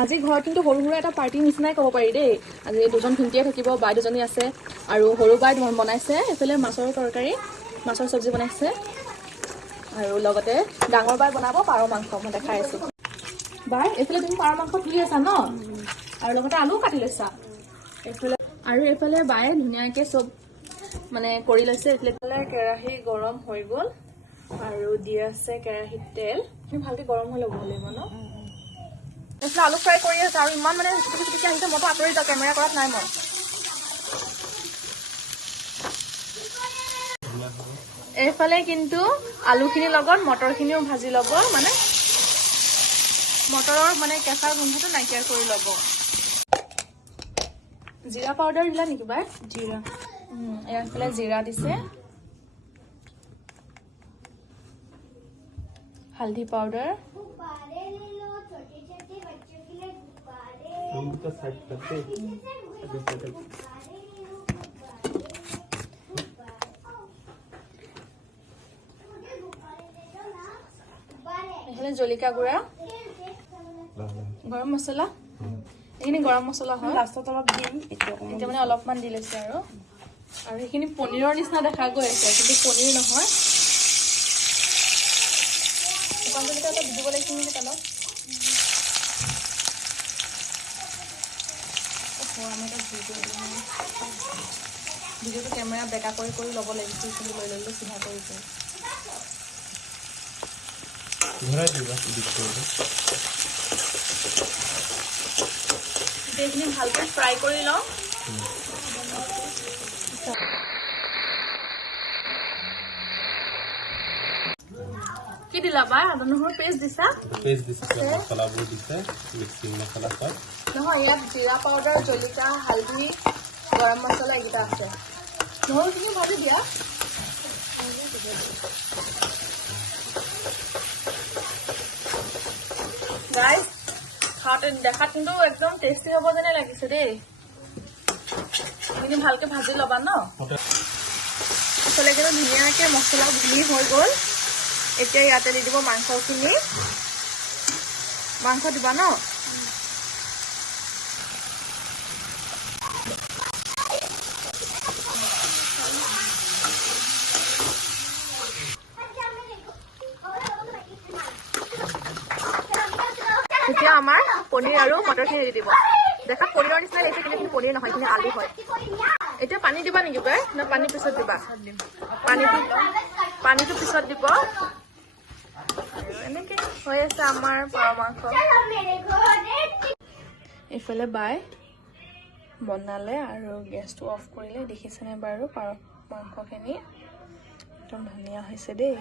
আজি ঘৰত কিন্তু সৰু সুৰা এটা পাৰ্টি নিচিনাই ক'ব পাৰি দেই। আজি দুজন ভিনটিয়ে থাকিব, বাই দুজনী আছে আৰু সৰু বাই বনাইছে এইফালে মাছৰ তৰকাৰী, মাছৰ চব্জি বনাইছে আৰু লগতে ডাঙৰ বাই বনাব পাৰ মাংস। মই দেখাই আছো। বাই এইফালে তুমি পাৰ মাংস ধুই আছা ন, আৰু লগতে আলু কাটি লৈছা এইফালে, আৰু এইফালে বায়ে ধুনীয়াকে চব মানে কৰি লৈছে। এইফালে কেৰাহী গৰম হৈ গ'ল আৰু দি আছে কেৰাহীত তেল। ভালকে গৰম হৈ ল'ব লাগিব ন। এইফালে আলু ফ্ৰাই কৰি আছে আৰু ইমান মানে চুটি চুটিকে আহিছে, মইতো আঁতৰি যাওঁ, কেমেৰা কৰাত নাই মই। এইফালে কিন্তু আলুখিনিৰ লগত মটৰখিনিও ভাজি ল'ব, মানে মটৰৰ মানে কেঁচা গোন্ধটো নাইকিয়া কৰি ল'ব। জিৰা পাউডাৰ দিলা নেকি বাই? জিৰা এইফালে জিৰা দিছে, হালধি পাউডাৰ, এইফালে জলকীয়া গুড়া, গৰম মছলা। এইখিনি গৰম মছলা হয়, লাষ্টত অলপ দিম। এতিয়া মানে অলপমান দি লৈছে আৰু সেইখিনি পনীৰৰ নিচিনা দেখা গৈ আছে, কিন্তু পনীৰ নহয়। শুকান জলকীয়া অলপ দিব লাগিছিল নেকি তলত। ভিডিঅ'টো কেমেৰা বেকা কৰি ল'ব লাগিছিল, কিন্তু লৈ ল'লে চিধা কৰিছে। এইখিনি ভালকে ফ্ৰাই কৰি লওঁ। কি দিলা বা? আদা নহৰু পেষ্ট দিছা? মছলাবোৰ দিছে, মিক্সিং মছলা হয় নহয়, ইয়াত জিৰা পাউডাৰ, জলকীয়া, হালধি, গৰম মছলা এইকেইটা আছে। নহৰুখিনি ভাজি দিয়া। গাইজ, খাওঁতে দেখাত কিন্তু একদম টেষ্টি হ'ব যেনে লাগিছে দেই। এইখিনি ভালকে ভাজি ল'বা ন। আচলতে কিন্তু ধুনীয়াকে মছলা গুলি হৈ গ'ল। এতিয়া ইয়াতে দি দিব মাংসখিনি। মাংস দিবা ন। এতিয়া আমাৰ পনীৰ আৰু মটৰখিনি দি দিব। দেখাত পনীৰৰ নিচিনা লাগিছে, কিন্তু পনীৰ নহয়, এইখিনি আলু হয়। এতিয়া পানী দিবা নেকি বাই? না পানী পিছত দিবা? পানীটো পিছত দিব। এনেকে হৈ আছে আমাৰ পাৰ মাংস। এইফালে বাই বনালে আৰু গেছটো অফ কৰিলে। দেখিছেনে বাৰু পাৰ মাংসখিনি? একদম ধুনীয়া হৈছে দেই।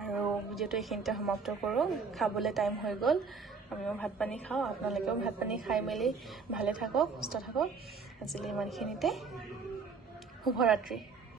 আৰু ভিডিঅ'টো এইখিনিতে সমাপ্ত কৰোঁ। খাবলৈ টাইম হৈ গ'ল, আমিও ভাত পানী খাওঁ। আপোনালোকেও ভাত পানী খাই মেলি ভালে থাকক, সুস্থ থাকক। আজিলৈ ইমানখিনিতে। শুভৰাত্ৰি।